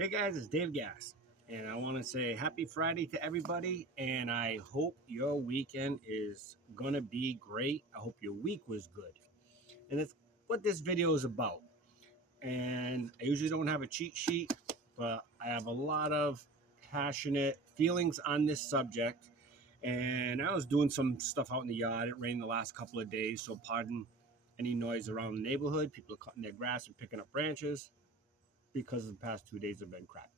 Hey guys, it's Dave Gass, and I want to say happy Friday to everybody. And I hope your weekend is gonna be great. I hope your week was good, and that's what this video is about. And I usually don't have a cheat sheet, but I have a lot of passionate feelings on this subject. And I was doing some stuff out in the yard. It rained the last couple of days, so pardon any noise around the neighborhood. People are cutting their grass and picking up branches because the past 2 days have been crap.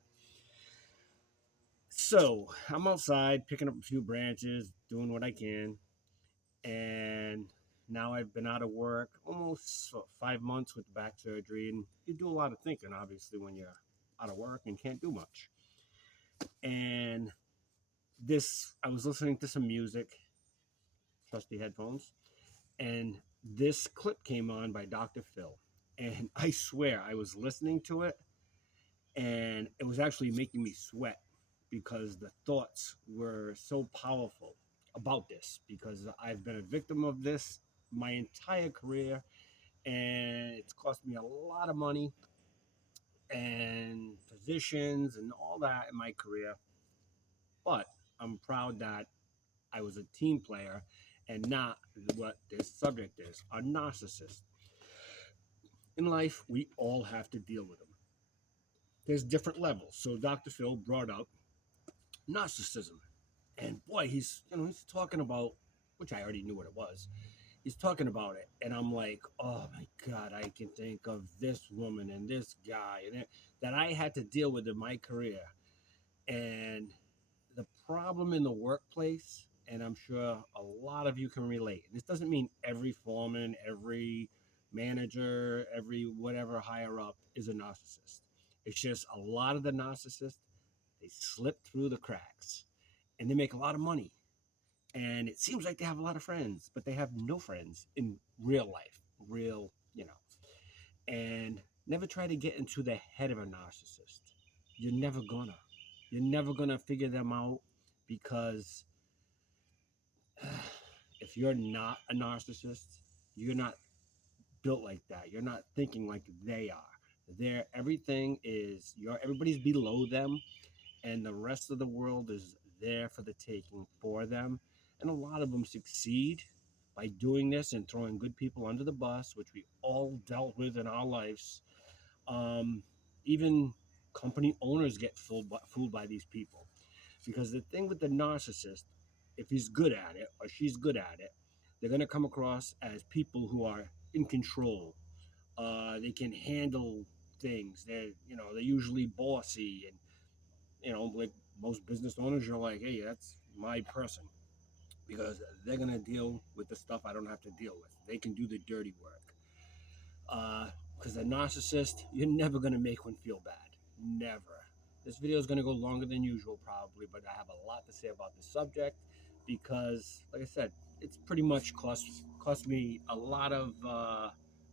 So I'm outside picking up a few branches, doing what I can, and now I've been out of work almost 5 months with back surgery, and you do a lot of thinking, obviously, when you're out of work and can't do much. And I was listening to some music, trusty headphones, and this clip came on by Dr. Phil, and I swear I was listening to it, and it was actually making me sweat because the thoughts were so powerful about this, because I've been a victim of this my entire career, and it's cost me a lot of money and positions and all that in my career. But I'm proud that I was a team player and not what this subject is, a narcissist. In life, we all have to deal with them. There's different levels. So Dr. Phil brought up narcissism. And boy, he's talking about, which I already knew what it was. He's talking about it, and I'm like, oh my God, I can think of this woman and this guy and that I had to deal with in my career. And the problem in the workplace, and I'm sure a lot of you can relate. This doesn't mean every foreman, every manager, every whatever higher up is a narcissist. It's just a lot of the narcissists, they slip through the cracks and they make a lot of money. And it seems like they have a lot of friends, but they have no friends in real life, and never try to get into the head of a narcissist. You're never gonna. You're never gonna figure them out because if you're not a narcissist, you're not built like that. You're not thinking like they are. Everything is everybody's below them, and the rest of the world is there for the taking for them. And a lot of them succeed by doing this and throwing good people under the bus, which we all dealt with in our lives. Even company owners get fooled by these people, because the thing with the narcissist, if he's good at it or she's good at it, they're going to come across as people who are in control. They can handle things. They're usually bossy, and like most business owners, you're like, hey, that's my person, because they're gonna deal with the stuff I don't have to deal with. They can do the dirty work. Because a narcissist, you're never gonna make one feel bad. Never. This video is gonna go longer than usual, probably, but I have a lot to say about this subject because, like I said, it's pretty much cost me a lot of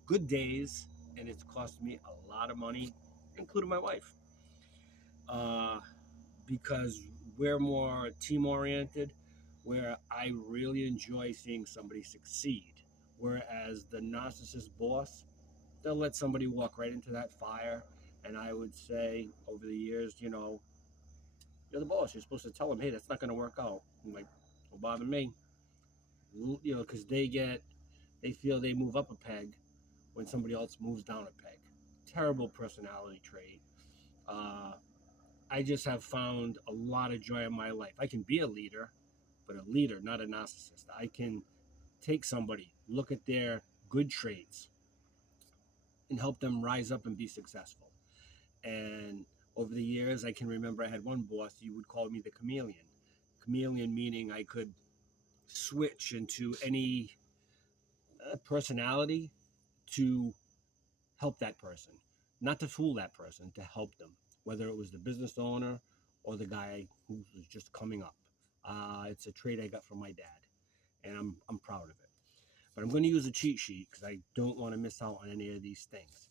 good days, and it's cost me a lot of money, including my wife. Because we're more team oriented, where I really enjoy seeing somebody succeed. Whereas the narcissist boss, they'll let somebody walk right into that fire. And I would say over the years, you're the boss. You're supposed to tell them, hey, that's not going to work out. I'm like, don't bother me. Because they feel they move up a peg when somebody else moves down a peg. Terrible personality trait. I just have found a lot of joy in my life. I can be a leader, but a leader, not a narcissist. I can take somebody, look at their good traits, and help them rise up and be successful. And over the years, I can remember I had one boss, he would call me the chameleon. Chameleon meaning I could switch into any personality to help that person, not to fool that person, to help them, whether it was the business owner or the guy who was just coming up. It's a trait I got from my dad, and I'm proud of it. But I'm going to use a cheat sheet because I don't want to miss out on any of these things.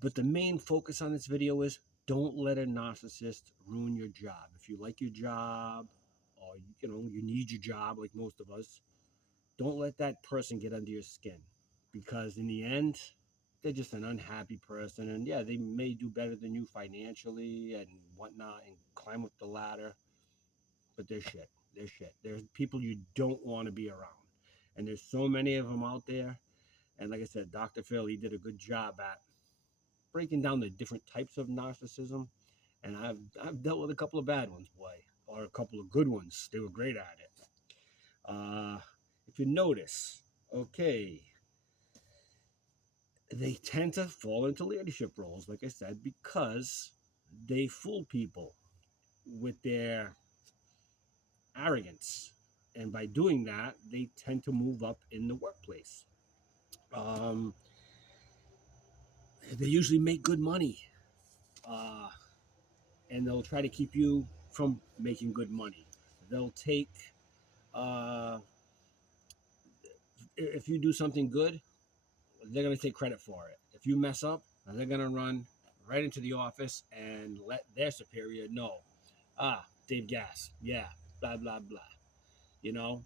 But the main focus on this video is don't let a narcissist ruin your job. If you like your job, or you need your job like most of us, don't let that person get under your skin, because in the end, they're just an unhappy person. And yeah, they may do better than you financially and whatnot and climb up the ladder, but they're shit. They're shit. There's people you don't want to be around. And there's so many of them out there. And like I said, Dr. Phil, he did a good job at breaking down the different types of narcissism. And I've dealt with a couple of bad ones, boy, or a couple of good ones. They were great at it. Uh, if you notice, okay, they tend to fall into leadership roles, like I said, because they fool people with their arrogance. And by doing that, they tend to move up in the workplace. Um, they usually make good money, uh, and they'll try to keep you from making good money. They'll take, uh, if you do something good, they're going to take credit for it. If you mess up, they're going to run right into the office and let their superior know, Dave Gass, yeah, blah, blah, blah, you know?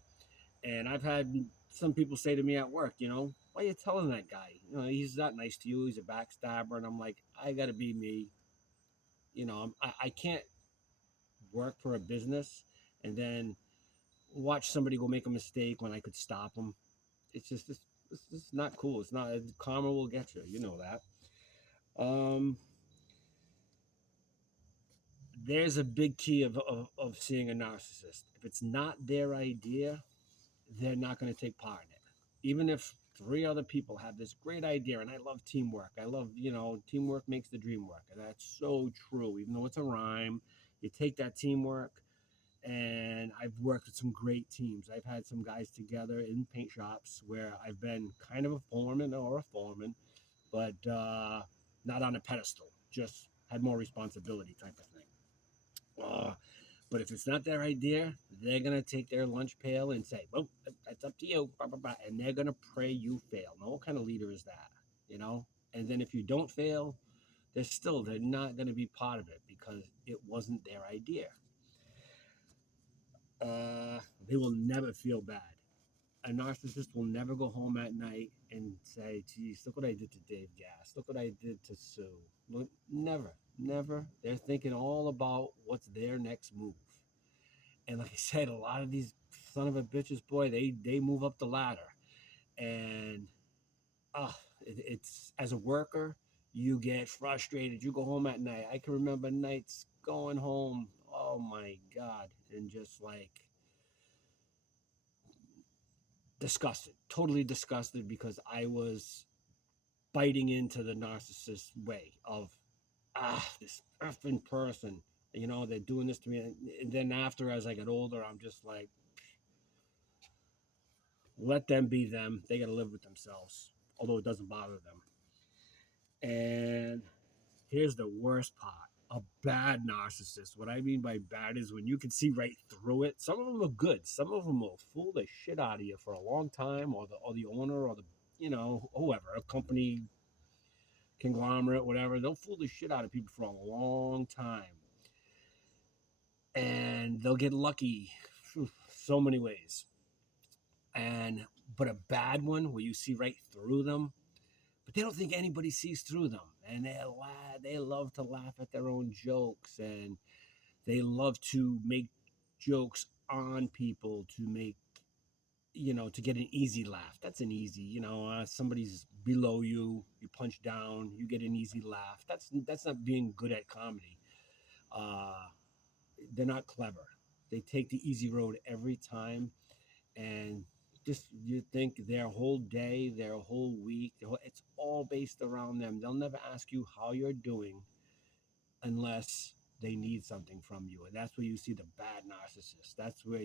And I've had some people say to me at work, why are you telling that guy? He's not nice to you. He's a backstabber. And I'm like, I got to be me. I can't work for a business and then watch somebody go make a mistake when I could stop them. It's just, it's not cool. It's not, karma will get you. You know that. Um, there's a big key of seeing a narcissist. If it's not their idea, they're not going to take part in it. Even if three other people have this great idea, and I love teamwork. I love, teamwork makes the dream work. And that's so true. Even though it's a rhyme, you take that teamwork, and I've worked with some great teams. I've had some guys together in paint shops where I've been kind of a foreman or a foreman, but not on a pedestal, just had more responsibility type of thing. But if it's not their idea, they're gonna take their lunch pail and say, "Well, that's up to you," blah, blah, blah, and they're gonna pray you fail. Now, what kind of leader is that? And then if you don't fail, they're not gonna be part of it because it wasn't their idea. They will never feel bad. A narcissist will never go home at night and say, "Geez, look what I did to Dave Gass. Look what I did to Sue." Look, never, never. They're thinking all about what's their next move. And like I said, a lot of these son of a bitches, boy, they move up the ladder, and it's as a worker, you get frustrated. You go home at night. I can remember nights going home. Oh my god, and just like disgusted, totally disgusted because I was biting into the narcissist way of this effing person. They're doing this to me, and then after, as I get older, I'm just like, let them be them. They got to live with themselves, although it doesn't bother them. And here's the worst part. A bad narcissist. What I mean by bad is when you can see right through it. Some of them are good. Some of them will fool the shit out of you for a long time, or the owner, or the whoever, a company, conglomerate, whatever. They'll fool the shit out of people for a long time, and they'll get lucky so many ways. But a bad one where you see right through them, but they don't think anybody sees through them, and they love to laugh at their own jokes, and they love to make jokes on people to make to get an easy laugh. That's an easy, somebody's below you, you punch down, you get an easy laugh. That's not being good at comedy. uh they're not clever. They take the easy road every time, and just you think their whole day, their whole week, it's all based around them. They'll never ask you how you're doing unless they need something from you, and that's where you see the bad narcissist. That's where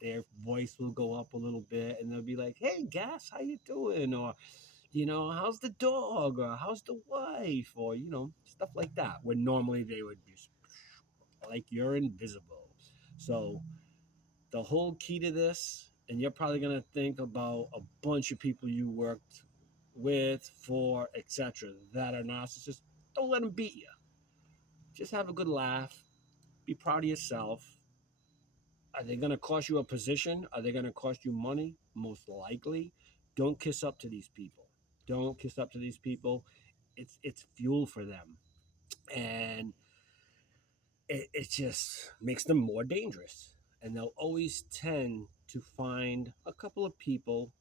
their voice will go up a little bit, and they'll be like, "Hey, Gas, how you doing?" Or, "How's the dog?" Or, "How's the wife?" Or, stuff like that. When normally they would be like, you're invisible. So the whole key to this, and you're probably going to think about a bunch of people you worked with, for, etc., that are narcissists. Don't let them beat you. Just have a good laugh. Be proud of yourself. Are they going to cost you a position? Are they going to cost you money? Most likely. Don't kiss up to these people. don't kiss up to these people, it's fuel for them, and it just makes them more dangerous. And they'll always tend to find a couple of people,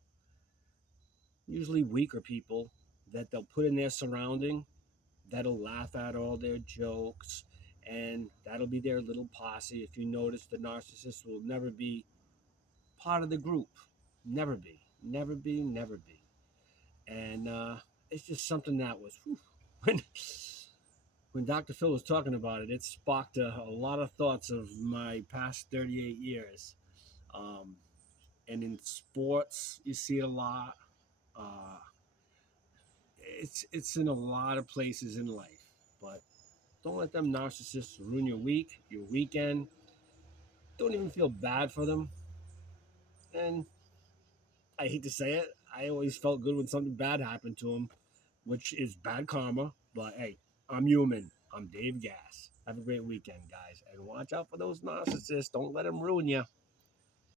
usually weaker people, that they'll put in their surrounding, that'll laugh at all their jokes, and that'll be their little posse. If you notice, the narcissist will never be part of the group. Never be. Never be. Never be. And it's just something that was whew, when when Dr. Phil was talking about it, it sparked a lot of thoughts of my past 38 years. Um, and in sports, you see it a lot. Uh, it's in a lot of places in life, but don't let them narcissists ruin your week, your weekend. Don't even feel bad for them. And I hate to say it, I always felt good when something bad happened to them, which is bad karma. But hey, I'm human. I'm Dave Gass. Have a great weekend, guys, and watch out for those narcissists. Don't let them ruin you.